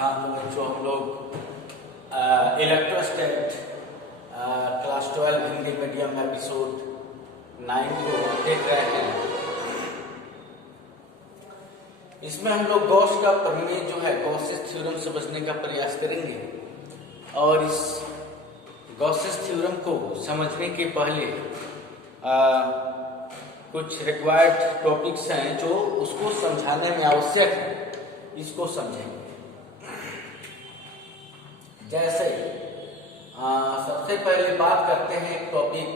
हाँ तो बच्चों हम लोग इलेक्ट्रोस्टैट क्लास 12 हिंदी मीडियम एपिसोड 9 को देख रहे हैं। इसमें हम लोग गॉस का प्रमेय जो है गॉसेस थ्योरम समझने का प्रयास करेंगे और इस गॉसेस थ्योरम को समझने के पहले कुछ रिक्वायर्ड टॉपिक्स हैं जो उसको समझाने में आवश्यक है, इसको समझेंगे। जैसे सबसे पहले बात करते हैं एक टॉपिक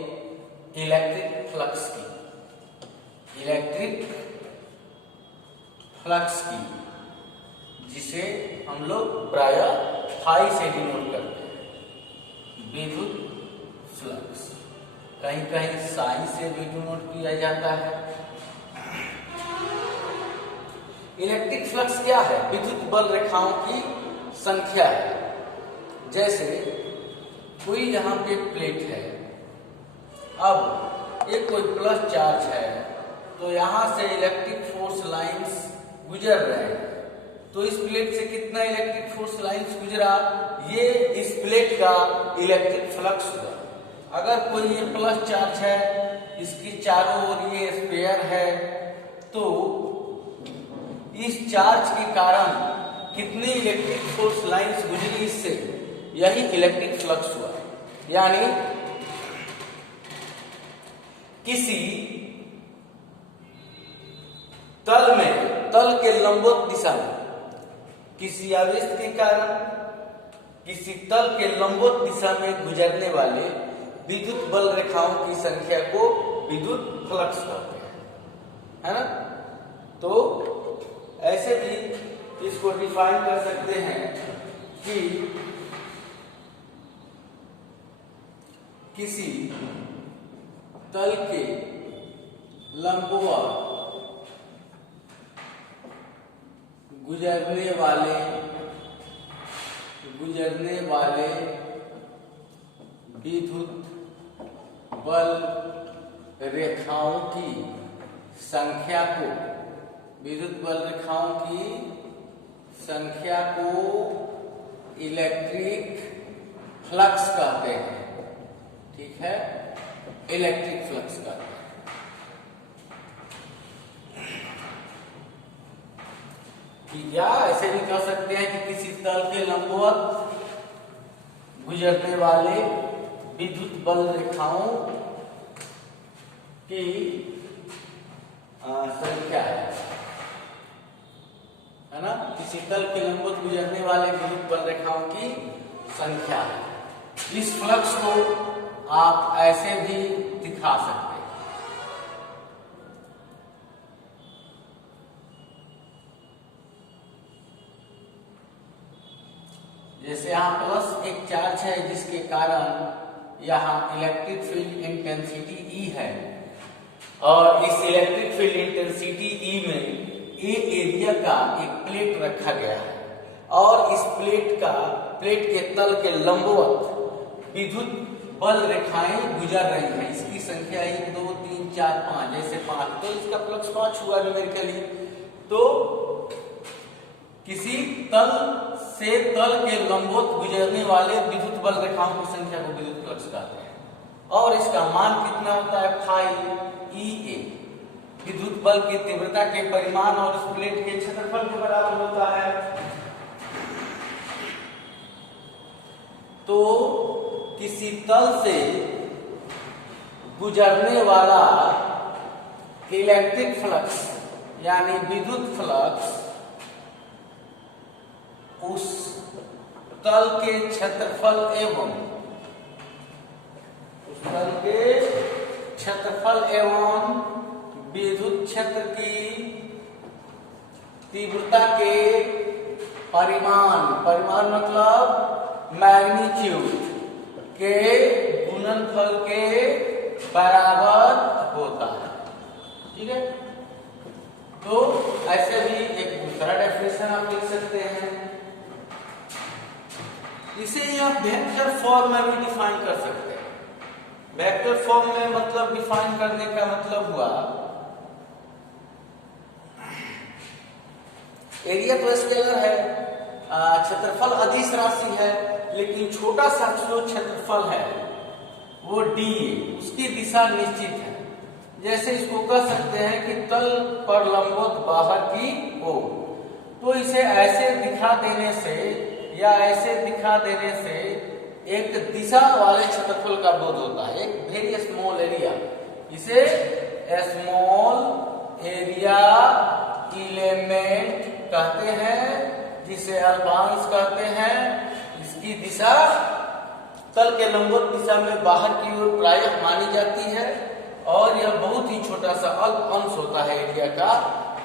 इलेक्ट्रिक फ्लक्स की। इलेक्ट्रिक फ्लक्स की जिसे हम लोग प्रायः फाई से डिनोट करते हैं, विद्युत फ्लक्स। कहीं कहीं साई से भी डिनोट किया जाता है। इलेक्ट्रिक फ्लक्स क्या है? विद्युत बल रेखाओं की संख्या है। जैसे कोई यहाँ पे प्लेट है, अब एक कोई प्लस चार्ज है तो यहाँ से इलेक्ट्रिक फोर्स लाइंस गुजर रहे हैं, तो इस प्लेट से कितना इलेक्ट्रिक फोर्स लाइंस गुजरा, ये इस प्लेट का इलेक्ट्रिक फ्लक्स हुआ। अगर कोई ये प्लस चार्ज है, इसकी चारों ओर ये स्फीयर है, तो इस चार्ज के कारण कितनी इलेक्ट्रिक फोर्स लाइंस गुजरी इससे, यही इलेक्ट्रिक फ्लक्स हुआ। यानी किसी तल में, तल के लंबवत दिशा में किसी आवेश के कारण किसी तल के लंबवत दिशा में गुजरने वाले विद्युत बल रेखाओं की संख्या को विद्युत फ्लक्स कहते हैं, है ना। तो ऐसे भी इसको डिफाइन कर सकते हैं कि किसी तल के लंबवत गुजरने वाले विद्युत बल रेखाओं की संख्या को, विद्युत बल रेखाओं की संख्या को इलेक्ट्रिक फ्लक्स कहते हैं। ठीक है, इलेक्ट्रिक फ्लक्स कहते हैं। या ऐसे भी कह सकते हैं कि किसी तल के लंबवत गुजरने वाले विद्युत बल रेखाओं की संख्या है ना, किसी तल के लंबवत गुजरने वाले विद्युत बल रेखाओं की संख्या है। इस फ्लक्स को आप ऐसे भी दिखा सकते हैं। जैसे यहाँ प्लस एक चार्ज है जिसके कारण यहाँ इलेक्ट्रिक फील्ड इंटेंसिटी E है, और इस इलेक्ट्रिक फील्ड इंटेंसिटी E में ए एरिया का एक प्लेट रखा गया है, और इस प्लेट के तल के लंबवत विद्युत बल रेखाएं गुजर रही हैं। इसकी संख्या 1 2 3 4 5, जैसे 5, तो इसका फ्लक्स 5 हुआ न्यूमेरिकली। तो किसी तल से तल के लंबवत गुजरने वाले विद्युत बल रेखाओं की संख्या को विद्युत फ्लक्स कहते हैं, और इसका मान कितना होता है, फाई E A। विद्युत बल की तीव्रता के परिमाण और इस प्लेट के क्षेत्रफल के बराबर होता है। तो किसी तल से गुजरने वाला इलेक्ट्रिक फ्लक्स यानी विद्युत फ्लक्स उस तल के क्षेत्रफल एवं विद्युत क्षेत्र की तीव्रता के परिमाण मतलब मैग्नीट्यूड के गुणनफल के बराबर होता है। ठीक है, तो ऐसे भी एक दूसरा डेफिनेशन आप लिख सकते हैं। इसे आप वेक्टर फॉर्म में भी डिफाइन कर सकते हैं। वेक्टर फॉर्म में मतलब डिफाइन करने का मतलब हुआ, एरिया तो स्केलर है, क्षेत्रफल अदिश राशि है, लेकिन छोटा सा जो क्षेत्रफल है वो डी है, उसकी दिशा निश्चित है। जैसे इसको कह सकते हैं कि तल पर लंबवत बाहर की ओर। तो इसे ऐसे दिखा देने से या ऐसे दिखा देने से एक दिशा वाले क्षेत्रफल का बोध होता है, एक वेरी स्मॉल एरिया। इसे स्मॉल एरिया एलिमेंट कहते हैं, जिसे अल्पांश कहते हैं। इसकी दिशा तल के लंबवत दिशा में बाहर की ओर प्रायः मानी जाती है और यह बहुत ही छोटा सा अल्प अंश होता है एरिया का।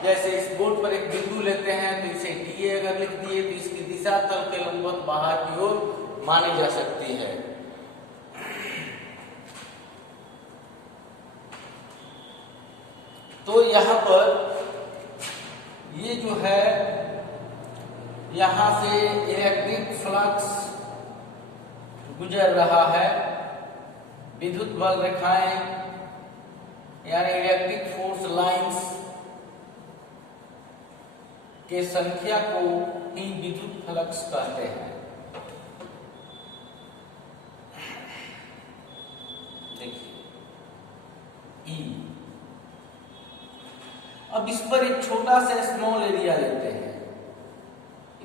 जैसे इस बोर्ड पर एक बिंदु लेते हैं तो इसे डी अगर लिख दिए तो इसकी दिशा तल के लंबवत बाहर की ओर मानी जा सकती है। तो यहाँ पर ये जो है, यहाँ से इलेक्ट्रिक फ्लक्स गुजर रहा है। विद्युत बल रेखाएं यानी इलेक्ट्रिक फोर्स लाइंस के संख्या को ही विद्युत फ्लक्स कहते हैं। देखिए ई। अब इस पर एक छोटा सा स्मॉल एरिया लेते हैं।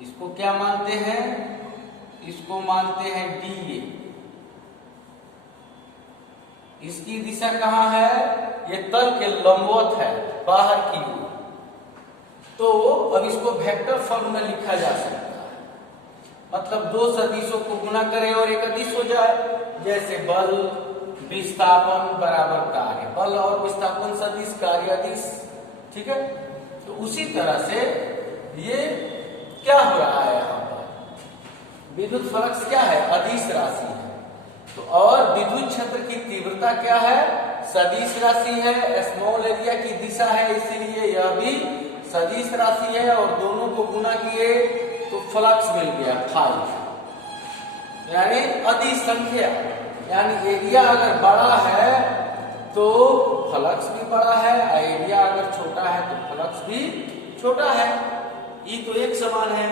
इसको क्या मानते हैं? इसको मानते हैं डी। इसकी दिशा कहाँ है? ये तल के लंबवत है, बाहर की ओर। तो अब इसको वेक्टर फॉर्म में लिखा जा सकता है, मतलब दो सदिशों को गुना करें और एक अदिश हो जाए। जैसे बल विस्थापन बराबर कार्य, बल और विस्थापन सदिश, कार्य अदिश। ठीक है, तो उसी तरह से ये क्या हो रहा है यहाँ पर? विद्युत फ्लक्स क्या है? अदिश राशि है। तो और विद्युत क्षेत्र की तीव्रता क्या है? सदिश राशि है। स्मॉल एरिया की दिशा है, इसीलिए यह भी सदिश राशि है और दोनों को गुना किए तो फ्लक्स मिल गया फाई, यानी अदिश संख्या। यानी एरिया अगर बड़ा है तो फ्लक्स भी बड़ा है, एरिया अगर छोटा है तो फ्लक्स भी छोटा है। ई तो एक समान है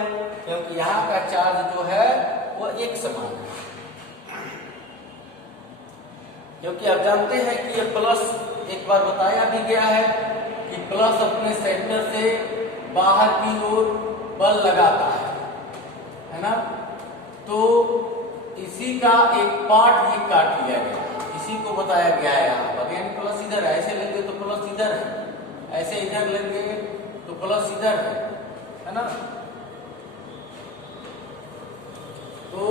क्योंकि यहाँ का चार्ज जो है वो एक समान है। क्योंकि आप जानते हैं कि ये प्लस, एक बार बताया भी गया है कि प्लस अपने सेंटर से बाहर की ओर बल लगाता है ना। तो इसी का एक पार्ट ये काट लिया गया, इसी को बताया गया है यहाँ पर। यानी प्लस इधर है, ऐसे लेंगे तो प्लस इधर है, ऐसे इधर लेंगे तो प्लस इधर है ना। तो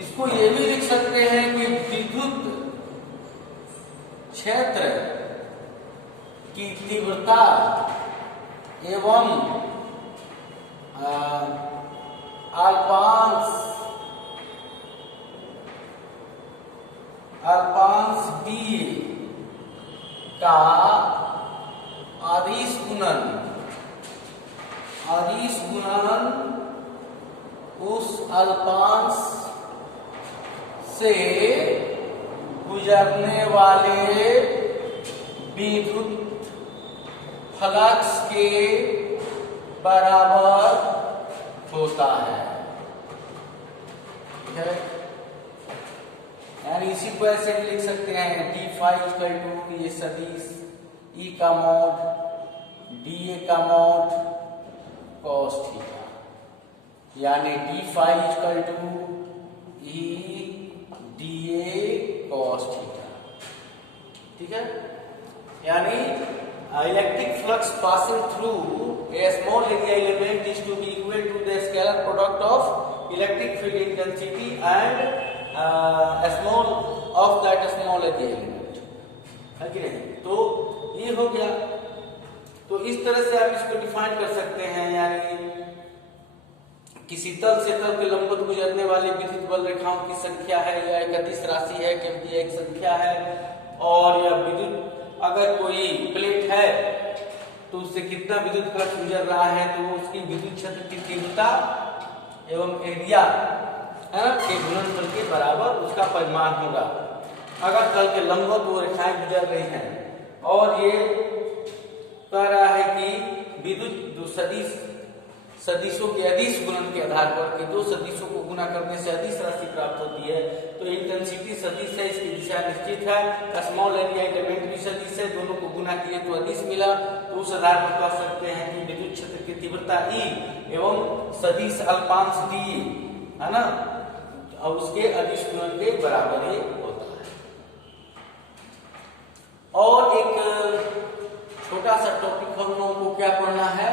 इसको ये भी लिख सकते हैं कि विद्युत क्षेत्र की तीव्रता एवं अल्पांश बी का अदिश गुणन उस अल्पांश से गुजरने वाले विद्युत फ्लक्स के बराबर होता है। यानी इसी को ऐसे भी लिख सकते हैं, डी फाइव इक्वल टू ये सदिश ई का मॉड डी ए का मॉड कॉस थीटा, यानी D five equal to E D A cos theta. ठीक है, यानी electric flux passing through a small area element is to be equal to the scalar product of electric field intensity and a small of that small area element, है कि नहीं? तो ये हो गया। तो इस तरह से आप इसको डिफाइन कर सकते हैं, यानी किसी तल से तल के लंबवत गुजरने वाली विद्युत बल रेखाओं की संख्या है, या एक अदिश राशि है क्योंकि एक संख्या है। और यह विद्युत, अगर कोई प्लेट है तो उससे कितना विद्युत फ्लक्स गुजर रहा है, तो वो उसकी विद्युत क्षेत्र की तीव्रता एवं एरिया है ना के गुणनफल के बराबर उसका परिमाण होगा। अगर तल के लंबवत वो रेखाएं गुजर रही हैं और ये कह रहा है कि विद्युत सदिश सदिशों के अदिश गुणन के आधार पर कि दो सदिशों को गुना करने से अदिश राशि प्राप्त होती है। तो इंटेंसिटी सदिश है, इसकी दिशा निश्चित है। स्मॉल एरिया एलिमेंट भी सदिश है, दोनों को गुना किए तो अदिश मिला। तो उस आधार पर कह सकते हैं कि विद्युत क्षेत्र की तीव्रता E एवं सदिश अल्पांश D है ना, और उसके अदिश गुणन के बराबर ही होता है। और एक छोटा सा टॉपिक हम लोगों को क्या पढ़ना है,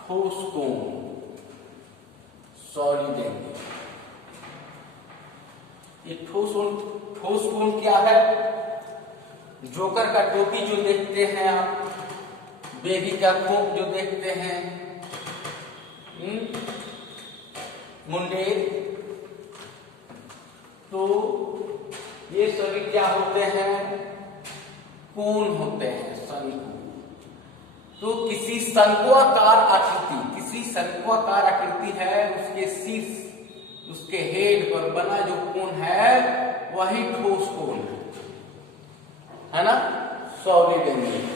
ठोस कोण, सॉलिड एंगल। ये ठोस कोण क्या है? जोकर का टोपी जो देखते हैं आप, बेबी का खोप जो देखते हैं, मुंडेर, तो ये सभी क्या होते हैं, कोण होते हैं, शंकु। तो किसी शंक्वाकार आकृति है, उसके शीर्ष, उसके हेड पर बना जो कोण है वही ठोस कोण है ना, सॉलिड एंगल।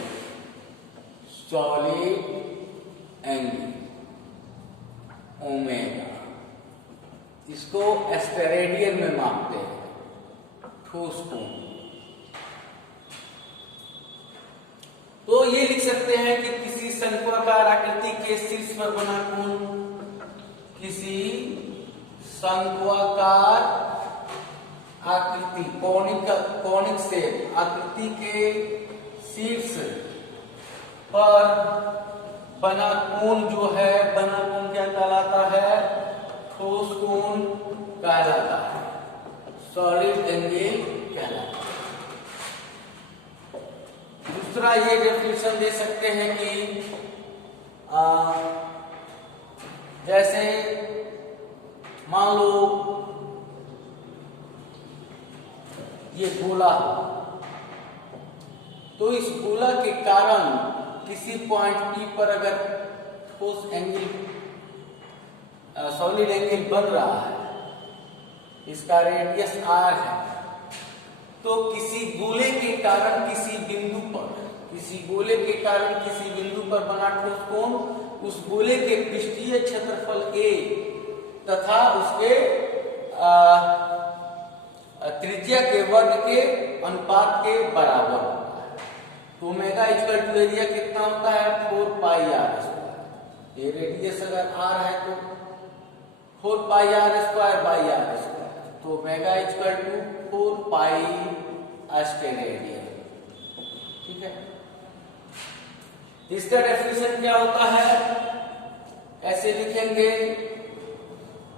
ओमेगा, इसको एस्टेरेडियन में मापते हैं, ठोस कोण। तो ये लिख सकते हैं कि किसी शंक्वाकार आकृति के शीर्ष पर बना कोण, किसी शंक्वाकार आकृति, कॉनिक शेप आकृति के शीर्ष पर बना कोण जो है, बना कोण क्या कहलाता है, ठोस कोण कहलाता है, सॉलिड एंगल कहलाता है। दूसरा ये डेफिनेशन दे सकते हैं कि जैसे मान लो ये गोला हो, तो इस गोला के कारण किसी पॉइंट P पर अगर ठोस एंगल, सॉलिड एंगल बन रहा है, इसका रेडियस R है, तो किसी गोले के कारण किसी बिंदु पर बना ठोस कोण उस गोले के पृष्ठीय क्षेत्रफल A तथा उसके त्रिज्या के वर्ग के अनुपात के बराबर होता है। तो ओमेगा इक्वल टू एरिया कितना होता है, 4 पाई r स्क्वायर। ये रेडियस अगर r है तो 4 पाई r square by r square, तो ओमेगा इक्वल टू 4 पाई एस्टेरेडियन। ठीक है, इसका डेफिनेशन क्या होता है, ऐसे लिखेंगे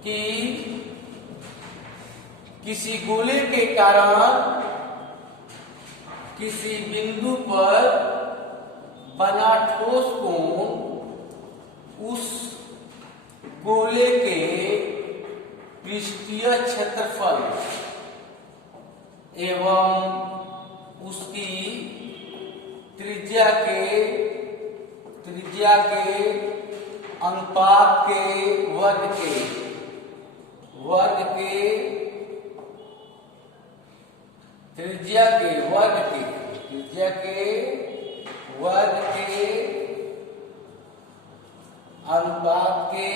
कि किसी गोले के कारण किसी बिंदु पर बना ठोस कोण उस गोले के पृष्ठीय क्षेत्रफल एवं उसकी त्रिज्या के अनुपात के वर्ग के त्रिज्या के अनुपात के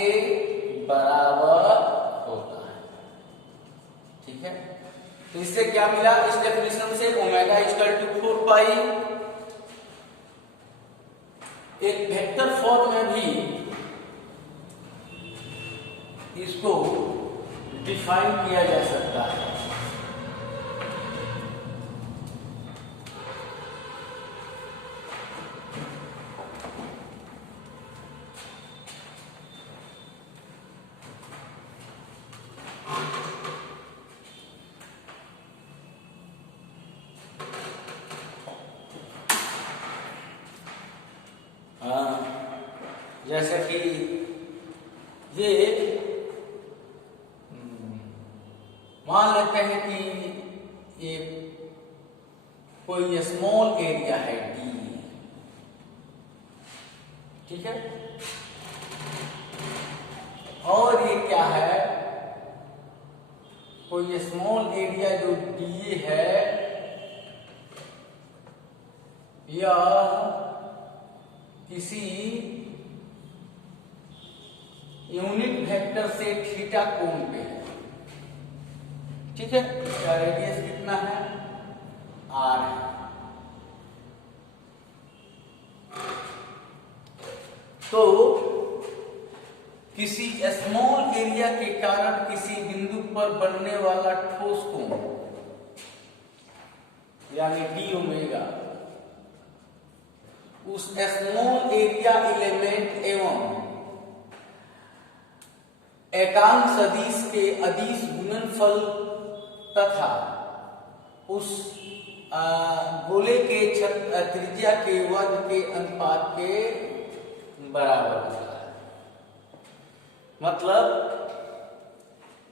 बराबर होता है। ठीक है, तो इससे क्या मिला, इस डेफिनेशन से ओमेगा इक्वल टू 4 पाई एक वेक्टर फॉर्म में भी इसको डिफाइन किया जा सकता है। जैसे कि ये मान लेते हैं कि ये कोई स्मॉल एरिया है D, ठीक है, और ये क्या है, कोई स्मॉल एरिया जो DA है, यह किसी यूनिट वेक्टर से थीटा कोण पे है। ठीक है, इसका रेडियस कितना है, r है। तो किसी स्मॉल एरिया के कारण किसी बिंदु पर बनने वाला ठोस कोण यानी डी ओमेगा उस स्मॉल एरिया एलिमेंट एवं एकांक सदिश के अदिश गुणनफल तथा उस गोले के त्रिज्या के वर्ग के अनुपात के बराबर होता है। मतलब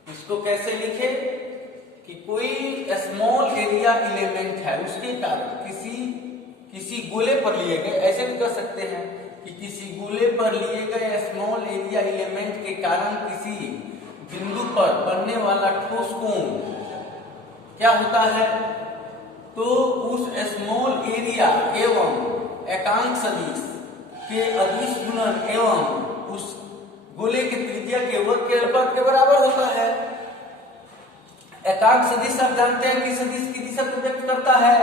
इसको कैसे लिखे कि कोई स्मॉल एरिया एलिमेंट है, उसके कारण किसी गोले पर लिए गए, ऐसे भी कर सकते हैं कि किसी गोले पर लिए गए स्मॉल एरिया एलिमेंट के कारण किसी बिंदु पर बनने वाला ठोस कोण क्या होता है, तो उस स्मॉल एरिया एवं एकांक सदिश के अदिश गुणन एवं उस गोले के त्रिज्या के वर्ग के अनुपात के बराबर होता है। एकांक सदिश आप जानते हैं कि सदिश की दिशा को व्यक्त करता है।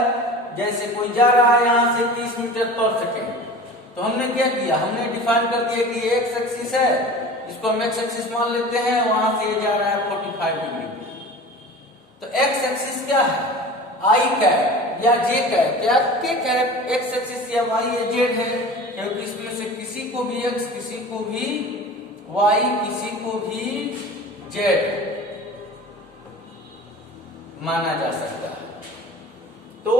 जैसे कोई जा रहा है यहां से 30 मीटर पर सेकेंड, तो हमने क्या किया, हमने डिफाइन कर दिया कि एक्स एक्सिस है, इसको हम एक्स एक्सिस मान लेते हैं, वहां से जा रहा है 45 डिग्री। तो एक्स एक्सिस क्या है, आई कैप या जे कैप या के कैप, एक्स एक्सिस या वाई या जेड है, क्योंकि इसमें से किसी को भी एक्स, किसी को भी वाई, किसी को भी जेड माना जा सकता है। तो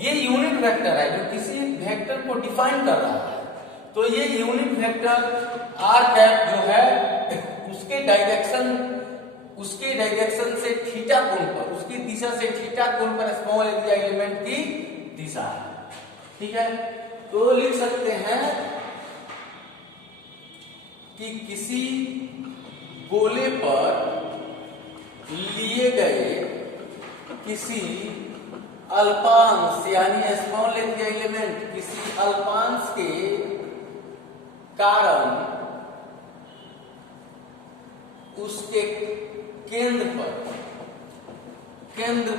ये यूनिट वेक्टर है जो किसी वेक्टर को डिफाइन कर रहा है। तो ये यूनिट वेक्टर आर कैप जो है उसके डायरेक्शन से थीटा कोण पर, उसकी दिशा से थीटा कोण पर स्मॉल एरिया एलिमेंट की दिशा है। ठीक है, तो लिख सकते हैं कि किसी गोले पर लिए गए किसी अल्पांश यानी स्मॉल एरिया एलिमेंट किसी अल्पांश के कारण उसके केंद्र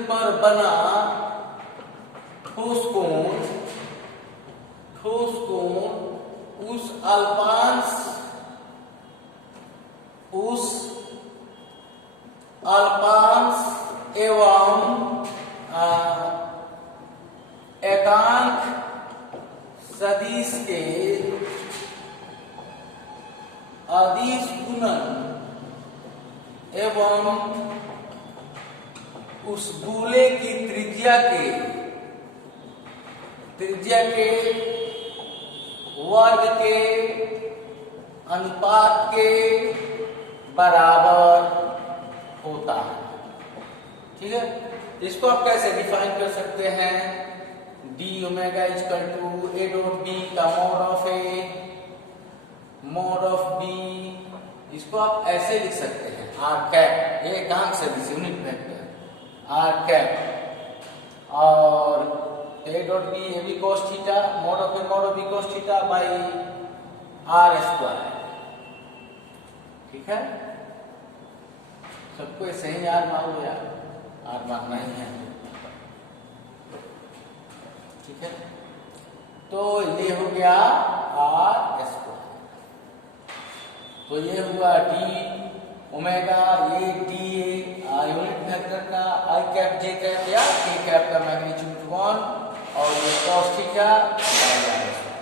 पर बना ठोस कोण उस अल्पांश एवं एकांक सदिश के अदिश गुणन एवं उस गोले की त्रिज्या के वर्ग के अनुपात के बराबर होता है। ठीक है, इसको आप कैसे डिफाइन कर सकते हैं, D omega equal to A dot B का मोड ऑफ बी, इसको आप ऐसे लिख सकते हैं आर कैप, ये एकांक सदिश यूनिट वेक्टर आर कैप और A dot B A B cos theta mod of B cos theta by R square. ठीक है, सबको ऐसे ही आर मान लो यार, आर मानना ही है। ठीक है, तो ये हो गया आर स्क्वायर। तो ये हुआ डी ओमेगा, ये डी यूनिट वेक्टर का आई कैप जे कैप या के कैप का मैग्नीट्यूड 1 और ये cos theta by R square.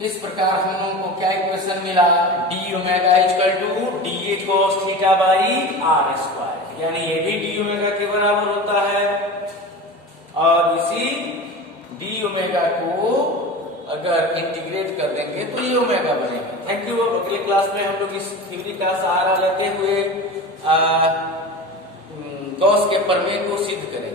इस प्रकार हम लोगों को क्या इक्वेशन मिला, D omega equal to D A cos theta by R square, यानी ये भी डी ओमेगा के बराबर होता है। और इसी डी ओमेगा को अगर इंटीग्रेट कर देंगे तो ये ओमेगा बनेगा। Thank you. अगले क्लास में हम लोग इस थ्योरी का सहारा लेते हुए गॉस के प्रमेय को सिद्ध करेंगे।